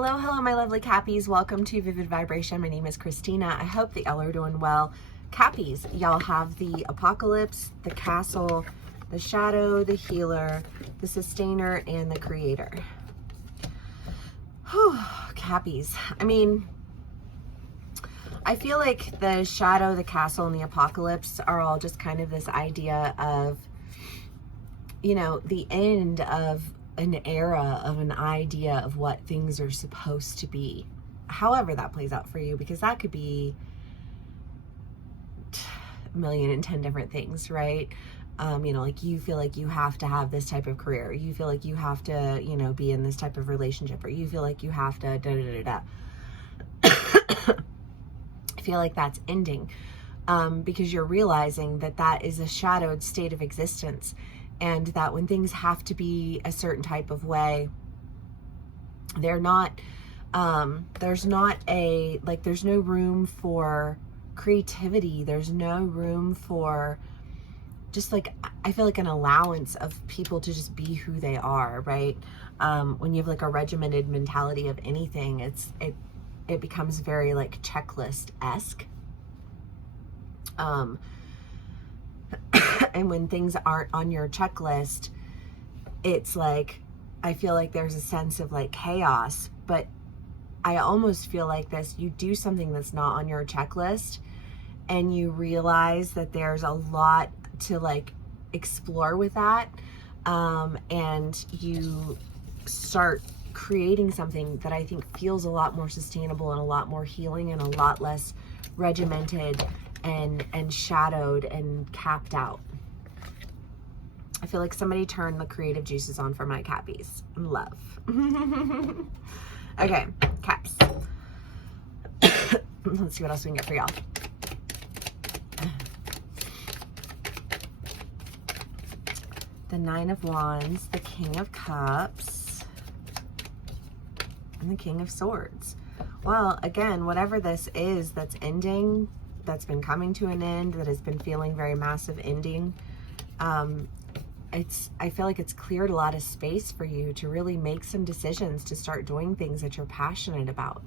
Hello, my lovely Cappies. Welcome to Vivid Vibration. My name is Christina. I hope that y'all are doing well. Cappies, y'all have the Apocalypse, the Castle, the Shadow, the Healer, the Sustainer, and the Creator. Whew, Cappies. I mean, I feel like the Shadow, the Castle, and the Apocalypse are all just kind of this idea of, you know, the end of an era, of an idea of what things are supposed to be. However that plays out for you, because that could be a million and 10 different things, right? You know, like you feel like you have to have this type of career. You feel like you have to, you know, be in this type of relationship, or you feel like you have to da-da-da-da. I feel like that's ending because you're realizing that that is a shadowed state of existence. And that when things have to be a certain type of way, they're not, there's no room for creativity. There's no room for just like, I feel like an allowance of people to just be who they are, right? When you have like a regimented mentality of anything, it becomes very like checklist-esque. And when things aren't on your checklist, it's like, I feel like there's a sense of like chaos, but I almost feel like this, you do something that's not on your checklist and you realize that there's a lot to like explore with that. And you start creating something that I think feels a lot more sustainable and a lot more healing and a lot less regimented and shadowed and capped out. I feel like somebody turned the creative juices on for my Cappies. Love. Okay, Caps. Let's see what else we can get for y'all. The Nine of Wands, the King of Cups, and the King of Swords. Well, again, whatever this is that's ending, that's been coming to an end, that has been feeling very massive ending, I feel like it's cleared a lot of space for you to really make some decisions, to start doing things that you're passionate about.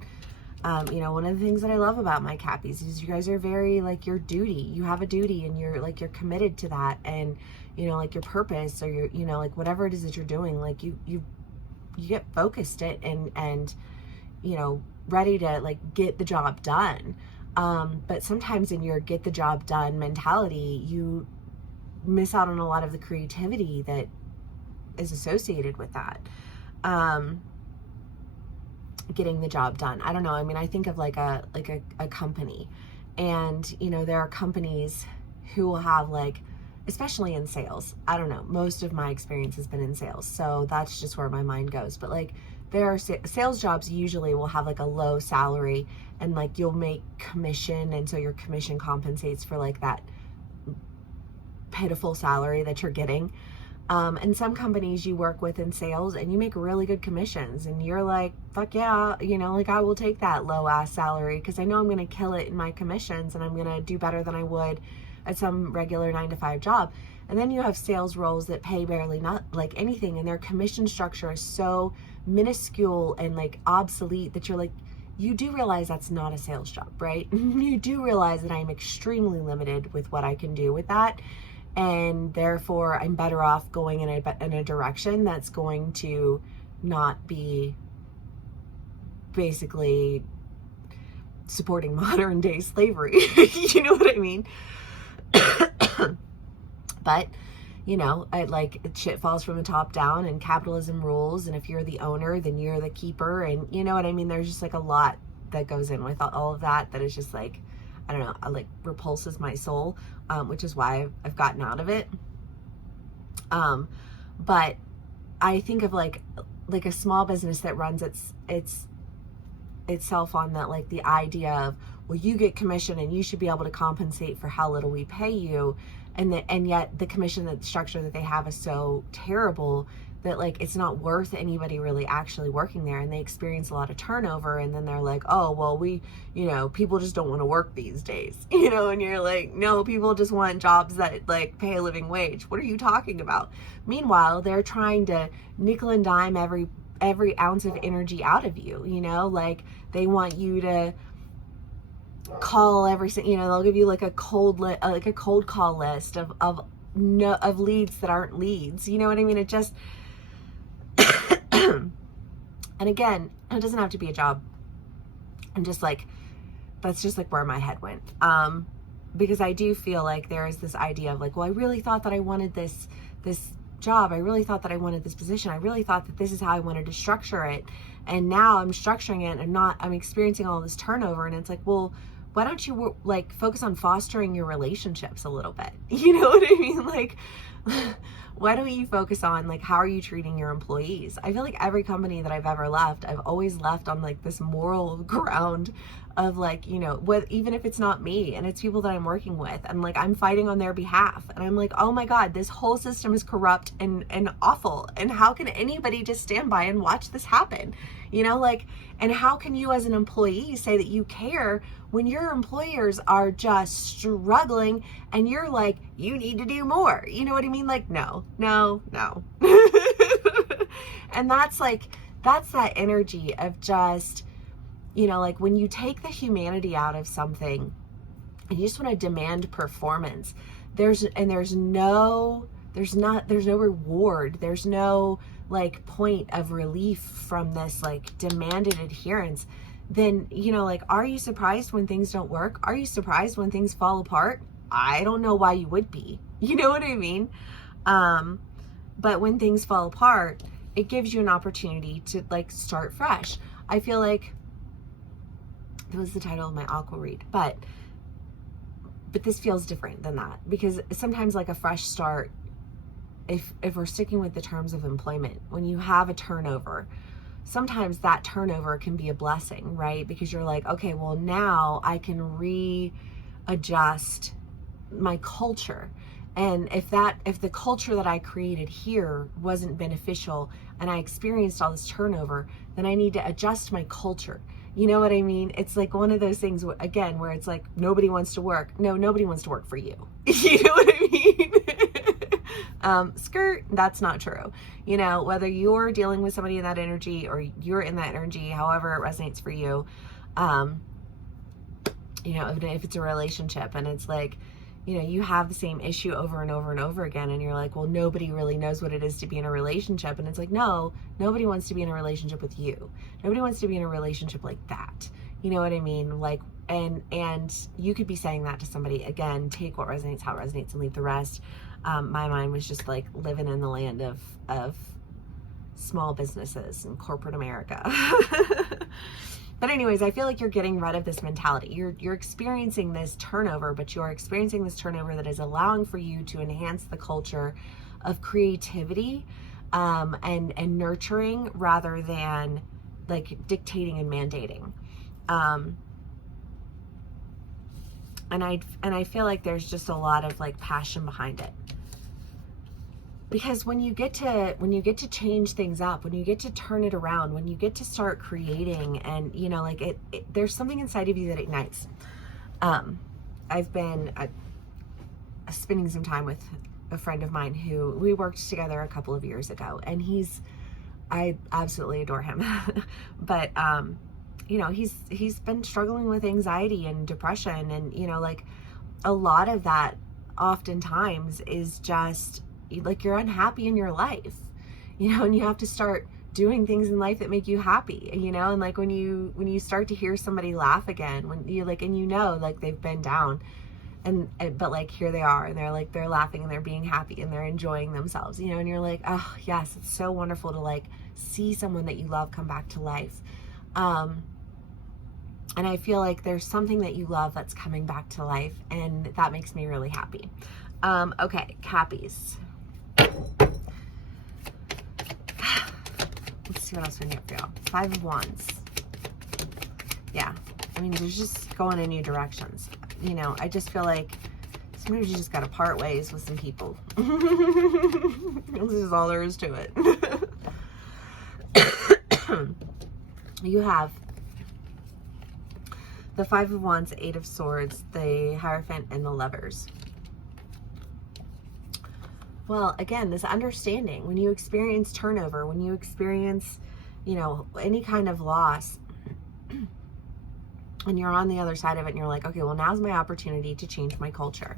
You know, one of the things that I love about my Cappies is you guys are very like your duty. You have a duty and you're committed to that, and you know, like your purpose, or your, you know, like whatever it is that you're doing, like you get focused it and you know, ready to like get the job done. But sometimes in your get the job done mentality, you miss out on a lot of the creativity that is associated with that. Getting the job done. I don't know. I mean, I think of like a company, and you know, there are companies who will have like, especially in sales, I don't know, most of my experience has been in sales, so that's just where my mind goes. But like, there are sales jobs usually will have like a low salary, and like you'll make commission, and so your commission compensates for like that pitiful salary that you're getting. And some companies you work with in sales and you make really good commissions, and you're like, fuck yeah, you know, like I will take that low ass salary because I know I'm going to kill it in my commissions and I'm going to do better than I would at some regular 9-to-5 job. And then you have sales roles that pay barely not like anything, and their commission structure is so minuscule and like obsolete that you're like, you do realize that's not a sales job, right? You do realize that I'm extremely limited with what I can do with that, and therefore I'm better off going in a direction that's going to not be basically supporting modern day slavery. You know what I mean? But you know, shit falls from the top down, and capitalism rules, and if you're the owner, then you're the keeper, and you know what I mean? There's just like a lot that goes in with all of that is just like, I don't know, like repulses my soul, which is why I've gotten out of it. But I think of like a small business that runs itself on that, like the idea of, well, you get commission and you should be able to compensate for how little we pay you, and yet the commission structure that they have is so terrible that like it's not worth anybody really actually working there, and they experience a lot of turnover, and then they're like, oh well, you know, people just don't want to work these days, you know, and you're like, no, people just want jobs that like pay a living wage. What are you talking about? Meanwhile, they're trying to nickel and dime every ounce of energy out of you, you know, like they want you to call you know, they'll give you like a cold call list of leads that aren't leads. You know what I mean? It just, and again, it doesn't have to be a job. I'm just like, that's just like where my head went. Because I do feel like there is this idea of like, well, I really thought that I wanted this job. I really thought that I wanted this position. I really thought that this is how I wanted to structure it. And now I'm structuring it and I'm experiencing all this turnover. And it's like, well, why don't you like focus on fostering your relationships a little bit? You know what I mean? Like, why don't you focus on like, how are you treating your employees? I feel like every company that I've ever left, I've always left on like this moral ground of like, you know, even if it's not me and it's people that I'm working with, and like I'm fighting on their behalf, and I'm like, oh my God, this whole system is corrupt and awful, and how can anybody just stand by and watch this happen? You know, like, and how can you as an employee say that you care when your employers are just struggling and you're like, you need to do more? You know what I mean? Like, no. And that's that energy of just, you know, like when you take the humanity out of something and you just want to demand performance, there's no reward. There's no like point of relief from this like demanded adherence. Then, you know, like, are you surprised when things don't work? Are you surprised when things fall apart? I don't know why you would be. You know what I mean? But when things fall apart, it gives you an opportunity to like start fresh. I feel like that was the title of my aqua read, but this feels different than that, because sometimes like a fresh start, if we're sticking with the terms of employment, when you have a turnover, sometimes that turnover can be a blessing, right? Because you're like, okay, well now I can readjust my culture. And if the culture that I created here wasn't beneficial and I experienced all this turnover, then I need to adjust my culture. You know what I mean? It's like one of those things, again, where it's like, nobody wants to work. No, nobody wants to work for you. You know what I mean? Skirt, that's not true. You know, whether you're dealing with somebody in that energy or you're in that energy, however it resonates for you, you know, if it's a relationship and it's like, you know, you have the same issue over and over and over again, and you're like, well, nobody really knows what it is to be in a relationship. And it's like, no, nobody wants to be in a relationship with you. Nobody wants to be in a relationship like that. You know what I mean? Like, and you could be saying that to somebody. Again, take what resonates, how it resonates, and leave the rest. My mind was just like living in the land of small businesses and corporate America. But anyways, I feel like you're getting rid of this mentality. You're experiencing this turnover, but you're experiencing this turnover that is allowing for you to enhance the culture of creativity and nurturing, rather than like dictating and mandating. And I feel like there's just a lot of like passion behind it. Because when you get to change things up, when you get to turn it around, when you get to start creating, and you know, like there's something inside of you that ignites. I've been spending some time with a friend of mine who we worked together a couple of years ago, and I absolutely adore him. But you know, he's been struggling with anxiety and depression, and you know, like a lot of that oftentimes is just like you're unhappy in your life, you know, and you have to start doing things in life that make you happy, you know. And like when you start to hear somebody laugh again, when you like, and you know, like they've been down, but like here they are, and they're laughing and they're being happy and they're enjoying themselves, you know. And you're like, oh yes, it's so wonderful to like see someone that you love come back to life. And I feel like there's something that you love that's coming back to life, and that makes me really happy. Okay, Cappies. Let's see what else we can get for y'all. 5 of Wands. Yeah, I mean, there's just going in new directions. You know, I just feel like sometimes you just got to part ways with some people. This is all there is to it. You have the 5 of Wands, 8 of Swords, the Hierophant, and the Lovers. Well, again, this understanding, when you experience turnover, when you experience, you know, any kind of loss, and you're on the other side of it and you're like, okay, well, now's my opportunity to change my culture.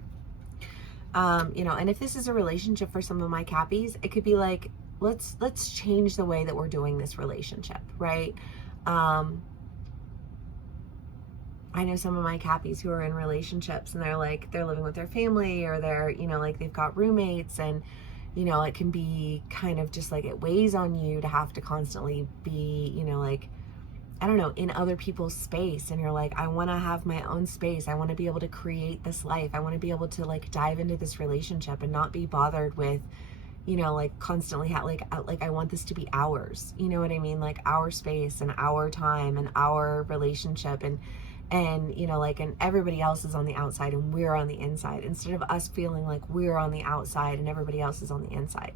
You know, and if this is a relationship for some of my Cappies, it could be like, let's change the way that we're doing this relationship, right? I know some of my Cappies who are in relationships and they're like, they're living with their family, or they're, you know, like they've got roommates, and, you know, it can be kind of just like, it weighs on you to have to constantly be, you know, like, I don't know, in other people's space. And you're like, I want to have my own space. I want to be able to create this life. I want to be able to like dive into this relationship and not be bothered with, you know, like constantly like I want this to be ours. You know what I mean? Like our space and our time and our relationship, and you know, like, and everybody else is on the outside and we're on the inside, instead of us feeling like we're on the outside and everybody else is on the inside.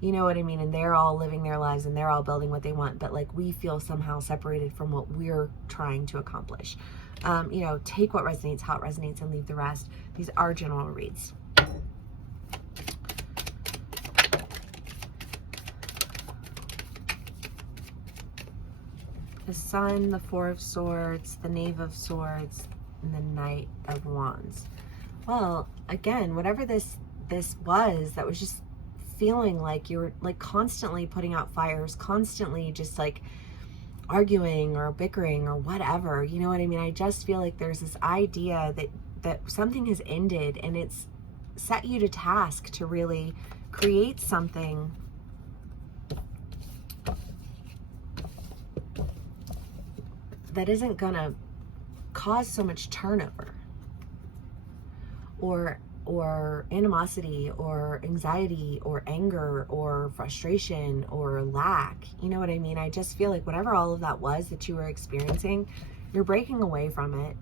You know what I mean? And they're all living their lives and they're all building what they want, but like we feel somehow separated from what we're trying to accomplish. You know, take what resonates, how it resonates, and leave the rest. These are general reads. The Sun, the Four of Swords, the Knave of Swords, and the Knight of Wands. Well, again, whatever this was, that was just feeling like you're like constantly putting out fires, constantly just like arguing or bickering or whatever, you know what I mean? I just feel like there's this idea that something has ended, and it's set you to task to really create something that isn't gonna cause so much turnover or animosity or anxiety or anger or frustration or lack. You know what I mean? I just feel like whatever all of that was that you were experiencing, you're breaking away from it.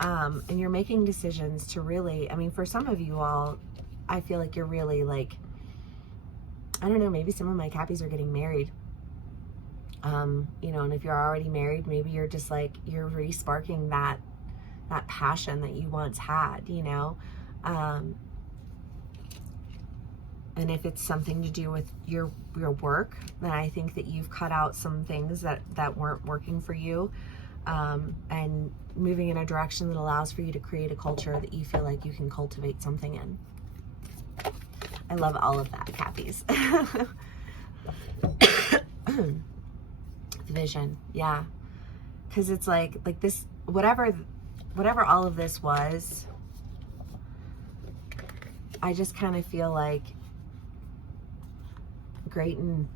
And you're making decisions to really, I mean, for some of you all, I feel like you're really like, I don't know, maybe some of my Cappies are getting married. You know, and if you're already married, maybe you're just like, you're re-sparking that passion that you once had, you know? And if it's something to do with your work, then I think that you've cut out some things that weren't working for you, and moving in a direction that allows for you to create a culture that you feel like you can cultivate something in. I love all of that, Cappies. Vision, yeah, because it's like this, whatever all of this was, I just kind of feel like great in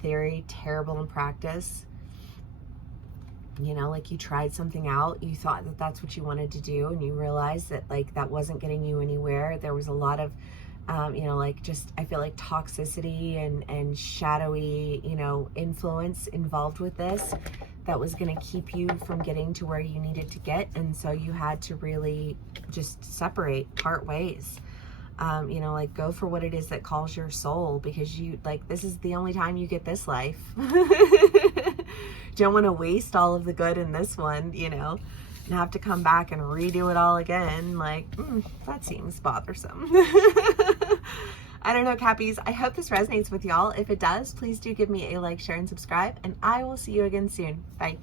theory, terrible in practice. You know, like you tried something out, you thought that that's what you wanted to do, and you realized that like that wasn't getting you anywhere. There was a lot of you know, like just, I feel like toxicity and shadowy, you know, influence involved with this that was going to keep you from getting to where you needed to get. And so you had to really just separate, part ways, you know, like go for what it is that calls your soul, because you like, this is the only time you get this life. Don't want to waste all of the good in this one, you know, and have to come back and redo it all again. Like, that seems bothersome. I don't know, Cappies. I hope this resonates with y'all. If it does, please do give me a like, share, and subscribe, and I will see you again soon. Bye.